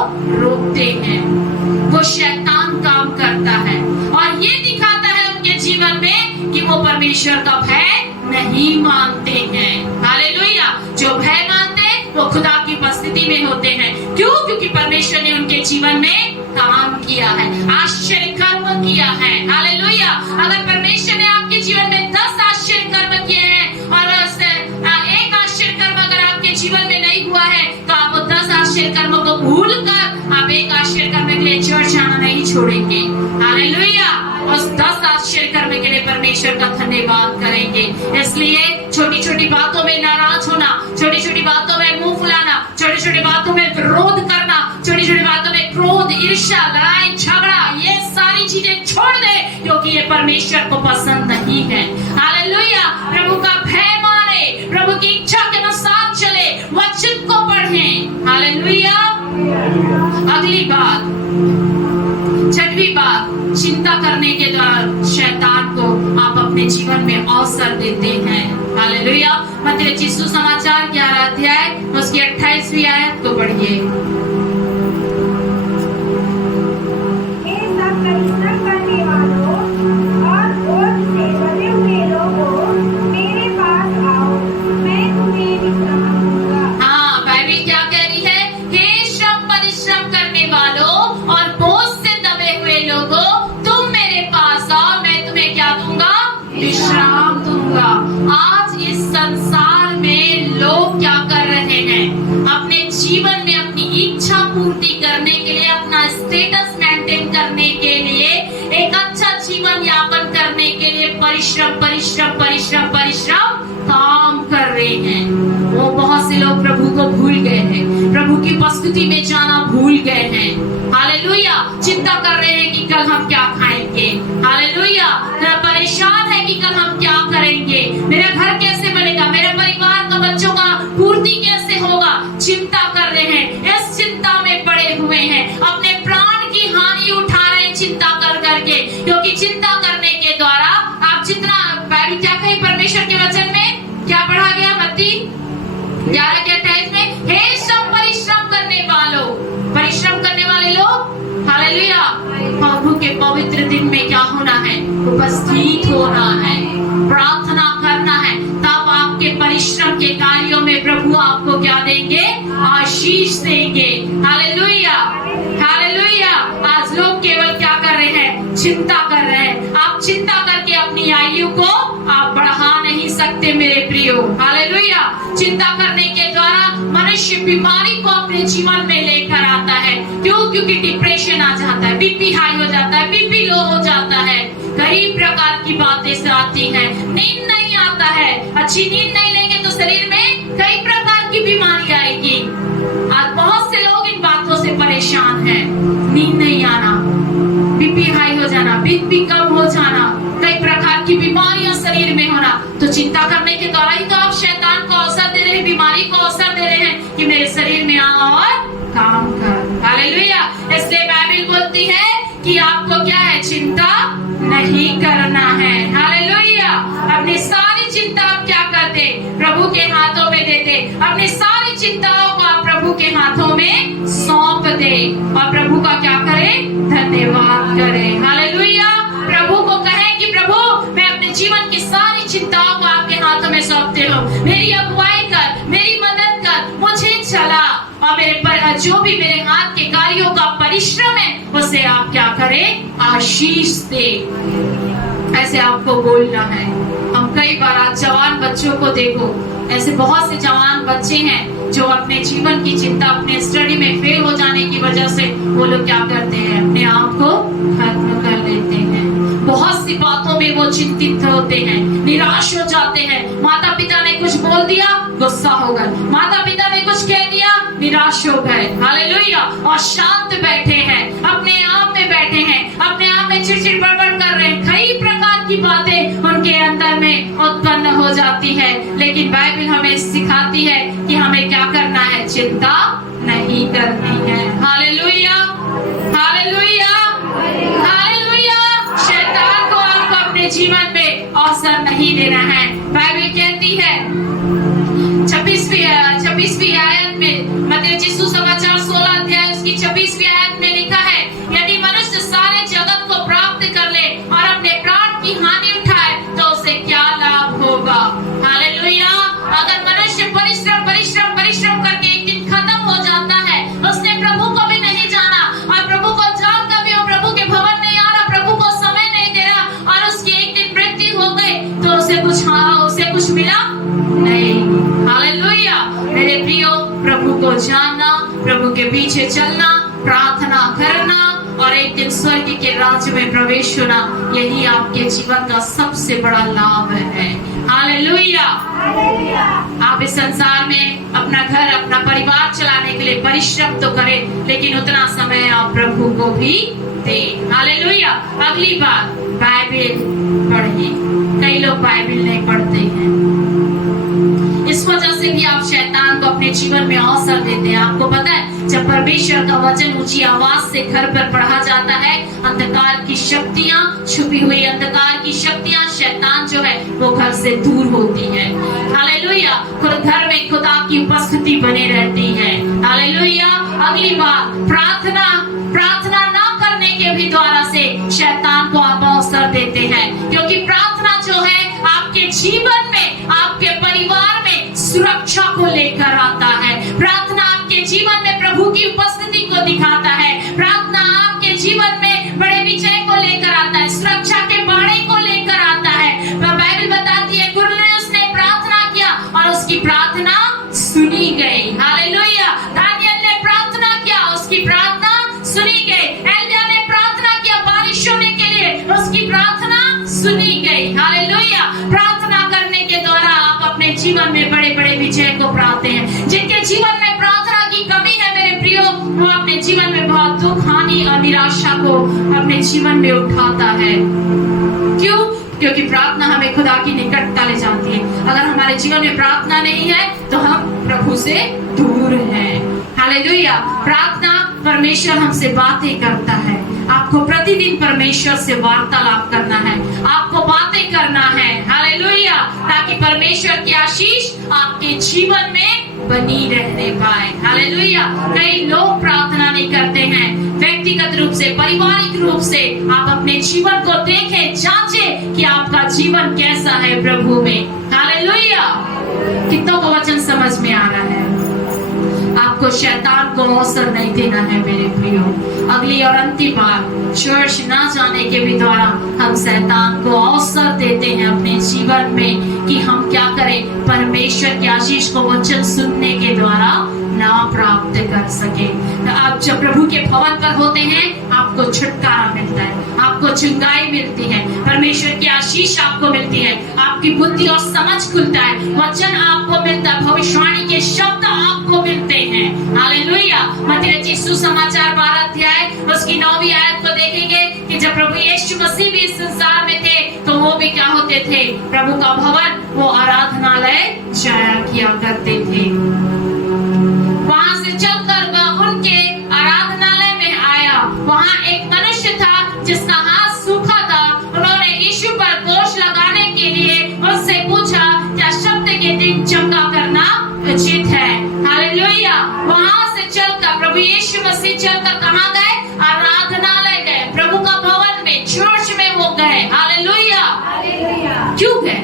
रोकते हैं, वो शैतान काम करता है और ये दिखाता है उनके जीवन में कि वो परमेश्वर का भय नहीं मानते हैं। हालेलुया। जो भय मानते वो खुदा की उपस्थिति में होते हैं। क्यों? क्योंकि परमेश्वर ने उनके जीवन में काम किया है, आश्चर्य कर्म किया है। हालेलुया। अगर परमेश्वर ने आपके जीवन में 10 आश्चर्य कर्म किए हैं और एक आश्चर्य कर्म अगर आपके जीवन में नहीं हुआ है, तो आप वो 10 आश्चर्य कर्म को भूल कर आप एक आश्चर्य कर्म के लिए चर्च आना नहीं छोड़ेंगे। हालेलुया। उस 10 आश्चर्य कर्म के लिए परमेश्वर का धन्यवाद करेंगे। इसलिए छोटी छोटी बातों में नाराज होना, छोटी छोटी बातों में मुंह फुलाना, छोटी छोटी बातों में विरोध करना, छोटी छोटी बातों में क्रोध, ईर्ष्या, लड़ाई झगड़ा, ये सारी चीजें छोड़ दे, क्योंकि ये परमेश्वर को पसंद नहीं है। हालेलुया। प्रभु का भय माने, प्रभु की इच्छा के अनुसार चले, वचन को पढ़ें। हालेलुया। अगली बात, 6वीं बात, चिंता करने के द्वारा शैतान को आप अपने जीवन में अवसर देते हैं। हालेलुया। मत्ती रचित सुसमाचार 11 अध्याय उसकी 28वीं आयत को पढ़िए। हाँ, बाइबल क्या कह रही है? हे श्रम परिश्रम करने वालों और बोझ से दबे हुए लोगों, तुम परिश्रम परिश्रम परिश्रम परिश्रम काम कर रहे हैं। वो बहुत से लोग प्रभु को भूल गए हैं, प्रभु की उपस्थिति में जाना भूल गए हैं। हालेलुया। चिंता कर रहे हैं कि कल हम क्या खाएंगे। हालेलुया। परेशान है कि कल हम क्या करेंगे, मेरा घर कैसे बनेगा, मेरे परिवार का बच्चों का पूर्ति कैसे होगा। चिंता कर रहे हैं, इस चिंता में पड़े हुए हैं, अपने प्राण की हानि उठा रहे हैं चिंता कर करके। क्योंकि चिंता करने के द्वारा आप जितना, बाइबल क्या कही परमेश्वर के वचन में, क्या पढ़ा गया मत्ती 11:28 में, हे सब परिश्रम करने वालों, परिश्रम करने वाले लोग, हालेलुया, प्रभु के पवित्र दिन में क्या होना है, उपस्थित होना है, प्रार्थना करना है। तब आपके परिश्रम के कार्यों में प्रभु आपको क्या देंगे, आशीष देंगे। Hallelujah, hallelujah. आज लोग केवल क्या कर रहे हैं, चिंता कर रहे हैं। आप चिंता करके अपनी आयु को आप बढ़ा नहीं सकते मेरे प्रियो। हालेलुया। चिंता करने के द्वारा मनुष्य बीमारी को अपने जीवन में लेकर आता है। क्यों? क्योंकि डिप्रेशन आ जाता है, बीपी हाई हो जाता है, बीपी लो हो जाता है, कई प्रकार की बातें आती हैं, नींद नहीं आता है, अच्छी नींद नहीं लेंगे तो शरीर में कई प्रकार की बीमारी आएगी। आज बहुत से लोग इन बातों से परेशान हैं, नींद नहीं आना, बीपी हाई हो जाना, बीपी कम हो जाना, कई प्रकार की बीमारियां शरीर में होना। तो चिंता करने के द्वारा ही तो आप शैतान को अवसर दे रहे हैं, बीमारी को अवसर दे रहे हैं कि मेरे शरीर में आ और काम कर। हालेलुया। इसलिए बाइबल बोलती है कि आपको क्या है, चिंता नहीं करना है। हालेलुया। अपनी सारी चिंता आप क्या करते, प्रभु के हाथों में देते, अपनी सारी चिंताओं को आप प्रभु के हाथों में सौंप दे और प्रभु का क्या करें, धन्यवाद करें। हालेलुया। प्रभु को कहें कि प्रभु मैं अपने जीवन की सारी चिंताओं को आपके हाथों में सौंपते हूँ, मेरी अगुवाई कर, मेरी मदद कर, मुझे चला और मेरे पर जो भी मेरे हाथ के कार्यों का परिश्रम है उसे आप क्या करें, आशीष दे। ऐसे आपको बोलना है। हम कई बार आज जवान बच्चों को देखो, ऐसे बहुत से जवान बच्चे हैं जो अपने जीवन की चिंता, अपने स्टडी में फेल हो जाने की वजह से वो लोग क्या करते हैं, अपने आप को खत्म कर लेते हैं। बहुत सी बातों में वो चिंतित होते हैं, निराश हो जाते हैं। माता पिता ने कुछ बोल दिया, गुस्सा हो गए, माता पिता ने कुछ कह दिया, निराश हो गए। हालेलुया। और शांत बैठे हैं, अपने आप में बैठे हैं, अपने आप में चिड़चिड़ बड़बड़ कर रहे हैं, कई प्रकार की बातें उनके अंदर में उत्पन्न हो जाती है। लेकिन बाइबल हमें सिखाती है कि हमें क्या करना है, चिंता नहीं करनी है। Hallelujah, hallelujah, hallelujah. शैतान को आपको अपने जीवन में अवसर नहीं देना है। बाइबल कहती है 26वीं आयत में, मत्ती सुसमाचार 16 अध्याय उसकी 26वीं आयत में लिखा है, यदि मनुष्य सारे जगत को प्राप्त कर ले और अपने प्राण की हानि उठाए तो उसे क्या लाभ होगा। हालेलुया। अगर मनुष्य परिश्रम परिश्रम परिश्रम करके एक दिन खत्म हो जाता है, उसने प्रभु को भी नहीं जाना और प्रभु को जानकर भी वो प्रभु के भवन नहीं आ रहा, प्रभु को समय नहीं दे रहा और उसकी एक दिन मृत्यु हो गई तो उसे कुछ मिला नहीं। हालेलुया। मेरे प्रियो, प्रभु को जानना, प्रभु के पीछे चलना, प्रार्थना करना और एक दिन स्वर्ग के राज्य में प्रवेश होना, यही आपके जीवन का सबसे बड़ा लाभ है। हालेलुया। आप इस संसार में अपना घर, अपना परिवार चलाने के लिए परिश्रम तो करें, लेकिन उतना समय आप प्रभु को भी दें। हालेलुया। अगली बात, बाइबल पढ़िए। कई लोग बाइबल नहीं पढ़ते हैं, इस वजह से भी आप शैतान को अपने जीवन में अवसर देते हैं। आपको पता है, जब परमेश्वर का वचन ऊंची आवाज से घर पर पढ़ा जाता है, अंधकार की शक्तियां, छुपी हुई अंधकार की शक्तियां, शैतान जो है वो घर से दूर होती है। हालेलुया। घर में खुदा की उपस्थिति बने रहती है। हालेलुया। अगली बात, प्रार्थना ना करने के भी द्वारा से शैतान को आप अवसर देते हैं, क्योंकि प्रार्थना जो है आपके जीवन में, आपके परिवार में सुरक्षा को लेकर आता है। प्रार्थना आपके जीवन में प्रभु की उपस्थिति को दिखाता है। प्रार्थना आपके जीवन में बड़े विजय को लेकर आता है, सुरक्षा के बाड़े को लेकर आता है। बाइबल बताती है, कुरनेलियुस ने प्रार्थना किया और उसकी प्रार्थना सुनी गई। हालेलुया। दानियल ने प्रार्थना किया, उसकी प्रार्थना सुनी गई। एलिया ने प्रार्थना किया बारिश होने के लिए, उसकी प्रार्थना सुनी गई। हालेलुया। जीवन में बड़े बड़े विजय को पाते हैं। जिनके जीवन में प्रार्थना की कमी है मेरे प्रियो, वो अपने जीवन में बहुत दुख, हानि और निराशा को अपने जीवन में उठाता है। क्यों? क्योंकि प्रार्थना हमें खुदा की निकटता ले जाती है। अगर हमारे जीवन में प्रार्थना नहीं है तो हम प्रभु से दूर हैं। हालेलुया। प्रार्थना परमेश्वर हमसे बातें करता है। आपको प्रतिदिन परमेश्वर से वार्तालाप करना है, आपको बातें करना है। हालेलुया। ताकि परमेश्वर की आशीष आपके जीवन में बनी रहने पाए। हालेलुया। कई लोग प्रार्थना नहीं करते हैं। व्यक्तिगत रूप से, पारिवारिक रूप से आप अपने जीवन को देखें, जांचें कि आपका जीवन कैसा है प्रभु में। हालेलुया। कितनों को वचन समझ में आ रहा है? आपको शैतान को अवसर नहीं देना है मेरे प्रियो। अगली और अंतिम बार चर्च ना जाने के भी द्वारा हम शैतान को अवसर देते हैं अपने जीवन में कि हम क्या करें, परमेश्वर की आशीष को वचन सुनने के द्वारा ना प्राप्त कर सके। आप जब प्रभु के भवन पर होते हैं आपको छुटकारा मिलता है, आपको चंगाई मिलती है, परमेश्वर की आशीष आपको मिलती है, आपकी बुद्धि और समझ खुलता है, वचन आपको मिलता है, भविष्यवाणी के शब्द आपको मिलते हैं। हालेलुया। मत्ती रचित सुसमाचार 12 अध्याय उसकी 9वीं आयत को देखेंगे कि जब प्रभु यीशु मसीह भी इस संसार में थे तो वो भी क्या होते थे? प्रभु का भवन, वो आराधनालय जाया किया करते थे। वहां से चलकर वह उनके आराधनालय में आया। वहां एक मनुष्य था जिसका हाथ सूखा था। उन्होंने यीशु पर दोष लगाने के लिए उससे पूछा, क्या सप्ताह के दिन चंगा करना उचित है? हालेलुया। वहां से चलकर प्रभु यीशु मसीह चलकर कहाँ गए? आराधनालय गए, प्रभु का भवन में, चर्च में वो गए। हालेलुया। क्यों गए?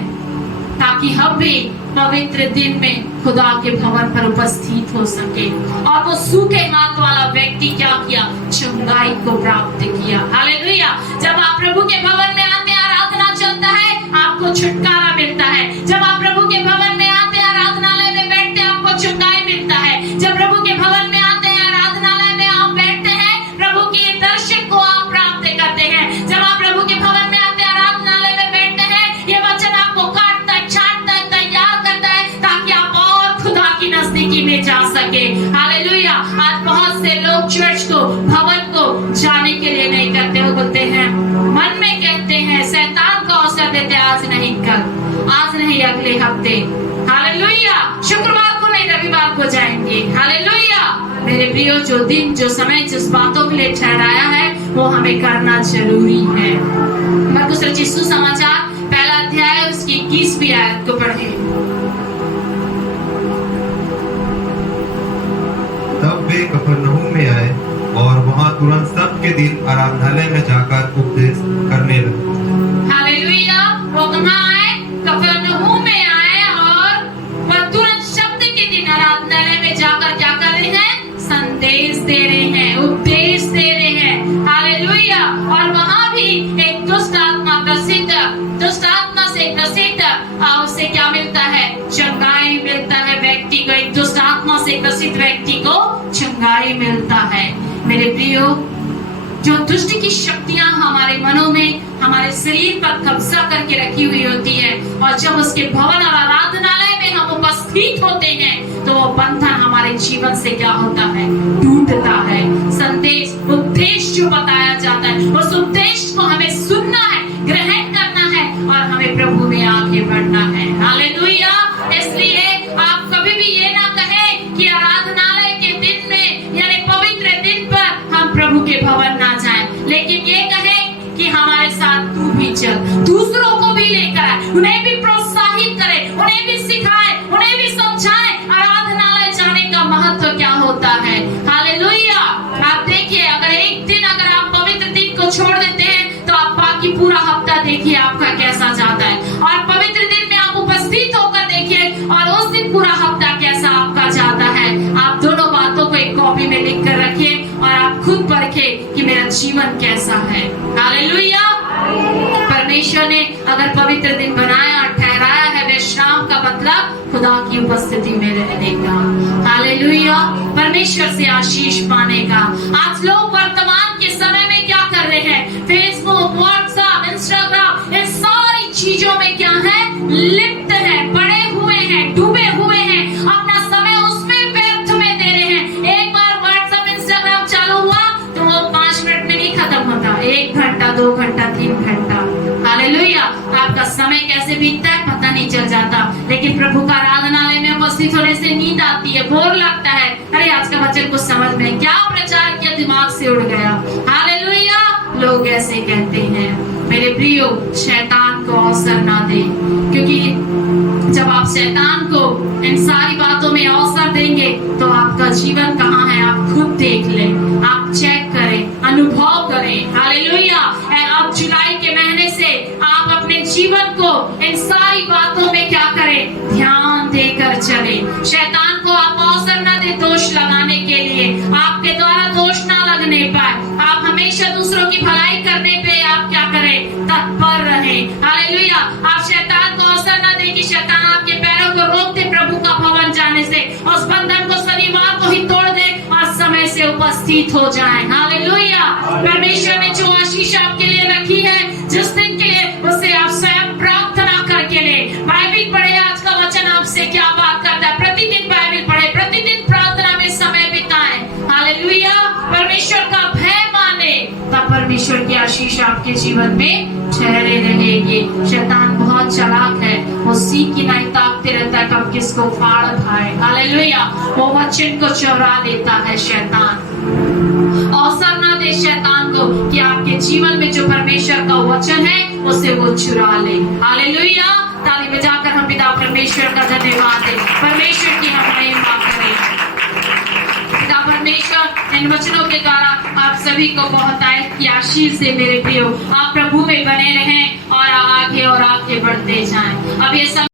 ताकि हम भी पवित्र दिन में खुदा के भवन पर उपस्थित हो सके। और वो सूखे हाथ वाला व्यक्ति क्या किया? चंगाई को प्राप्त किया। हालेलुया। जब आप प्रभु के भवन में आते हैं, आराधना चलता है, आपको छुटकारा मिलता है। जब आप प्रभु के भवन में आते हैं, आराधनालय में बैठते हैं, आपको चंगाई मिलता है। जब प्रभु के भवन में आते हैं, आराधनालय में आप बैठते हैं, प्रभु के दर्शन को आप प्राप्त करते हैं। जब आप प्रभु के भवन में आते हैं, आराधनालय में बैठते हैं, ये वचन आपको काटता है, छांटता है, तैयार करता है ताकि आप और खुदा की नजदीकी में जा सके। हालेलुया। आज बहुत से लोग चर्च को, भवन को जाने के लिए नहीं करते। वो बोलते हैं, मन में कहते हैं, शैतान को अवसर देते, आज नहीं कल, आज नहीं अगले हफ्ते। हालेलुया। शुक्रवार को नहीं, रविवार को जाएंगे। हालेलुया। मेरे प्रियो, जो दिन, जो समय, जिस बातों के लिए ठहराया है वो हमें करना जरूरी है। मरकुस रचित सुसमाचार 1 अध्याय उसकी 21वीं आयत को पढ़ें। तब वे कफरनहूम में आए और वहां तुरंत सब के दिन आराधनालय में जाकर उपदेश करने लगे। हालेलुया। वो कहाँ आए? कफरनहूम में आए और वह तुरंत शब्द के दिन आराधनालय में जाकर क्या कर रहे हैं? संदेश दे रहे हैं, उपदेश दे रहे हैं। हालेलुया। और वहां भी एक दुष्ट आत्मा से ग्रसित उसे क्या मिलता है? चंगाई मिलता है व्यक्ति को। एक दुष्ट आत्मा से ग्रसित व्यक्ति को चंगाई मिलता है। मेरे प्रियो, जो दुष्ट की शक्तियां हमारे मनों में, हमारे शरीर पर कब्जा करके रखी हुई होती है, और जब उसके भवन और आराधनालय में हम उपस्थित होते हैं तो वो बंधन हमारे जीवन से क्या होता है? टूटता है। संदेश, उपदेश जो बताया जाता है, उस उपदेश को हमें सुनना है, ग्रहण करना है और हमें प्रभु में आगे बढ़ना है। हालेलुया। इसलिए आप कभी भी ये ना कहें कि आराधनालय के दिन में, यानी पवित्र दिन पर हम प्रभु के भवन ना जाएं, लेकिन ये कहें कि हमारे साथ तू भी चल, दूसरों को भी लेकर आए, उन्हें भी प्रोत्साहित करें, उन्हें भी सिखाएं, उन्हें भी समझाएं आराधनालय जाने का महत्व क्या होता है। हालेलुया। आप देखिए, अगर एक दिन अगर आप पवित्र दिन को छोड़ देते हैं तो आप बाकी पूरा हफ्ता देखिए आपका कैसा जाता है, और पवित्र दिन में आप उपस्थित होकर देखिए और उस दिन पूरा हफ्ता कैसा आपका जाता है। आप दोनों बातों को एक कॉपी में लिख कर रखिए और आप खुद परखें कि मेरा जीवन कैसा है। हालेलुया। परमेश्वर ने अगर पवित्र दिन बनाया और ठहराया है, विश्राम का मतलब खुदा की उपस्थिति में रहने का। हालेलुया। परमेश्वर से आशीष पाने का। आज लोग वर्तमान के समय में क्या कर रहे हैं? फेसबुक, व्हाट्सएप, इंस्टाग्राम, इन सारी चीजों में क्या है? लिप्त है, पड़े हुए हैं, आपका समय कैसे बीतता है पता नहीं चल जाता, लेकिन प्रभु का आराधनालय में उपस्थित होने से नींद आती है, बोर लगता है, अरे आज का वचन कुछ समझ में क्या प्रचार किया, दिमाग से उड़ गया। हालेलुया, लोग ऐसे कहते हैं। मेरे प्रियो, शैतान को अवसर ना दे, क्योंकि जब आप शैतान को इन सारी बातों में अवसर देंगे तो आपका जीवन कहाँ है आप खुद देख लें, आप चेक करें, अनुभव करें। हालेलुया। अब जुलाई के महीने से आप अपने जीवन को इन सारी बातों में क्या करें, ध्यान देकर चले। शैतान को आप अवसर ना दे दोष लगाने के लिए, आपके द्वारा दोष ना लगने पाए। आप हमेशा दूसरों की भलाई करने पे आप क्या करें, तत्पर रहें। हालेलुया। आप शैतान को अवसर ना दें कि शैतान आपके पैरों को रोक दे प्रभु का भवन जाने से, उस बंधन को शनिवार को ही तोड़ दे और समय से उपस्थित हो जाए। हालेलुया। परमेश्वर ने जो आशीष आपके लिए रखी है, जिस दिन के लिए, उससे आप स्वयं प्रार्थना करके ले। बाइबल पढ़े, आज का वचन आपसे क्या बात करता है, प्रतिदिन बाइबल पढ़े, प्रतिदिन प्रार्थना में समय बिताएं। हालेलुया। परमेश्वर का भय माने, तब परमेश्वर की आशीष आपके जीवन में ठहरे रहेगी। शैतान बहुत चालाक है, वो सीख की नहीं ताकते रहता है कब किसको फाड़ खाए। हालेलुया। वो वचन को चुरा लेता है शैतान। अवसर ना दे शैतान को कि आपके जीवन में जो परमेश्वर का वचन है उसे वो चुरा ले। हालेलुया। ताली बजाकर हम पिता परमेश्वर का धन्यवाद दें, परमेश्वर की हम महिमा करें। पिता परमेश्वर, इन वचनों के द्वारा आप सभी को बहुत आशीष दे। मेरे प्रियो, आप प्रभु में बने रहें और आगे बढ़ते जाएं। अब ये सब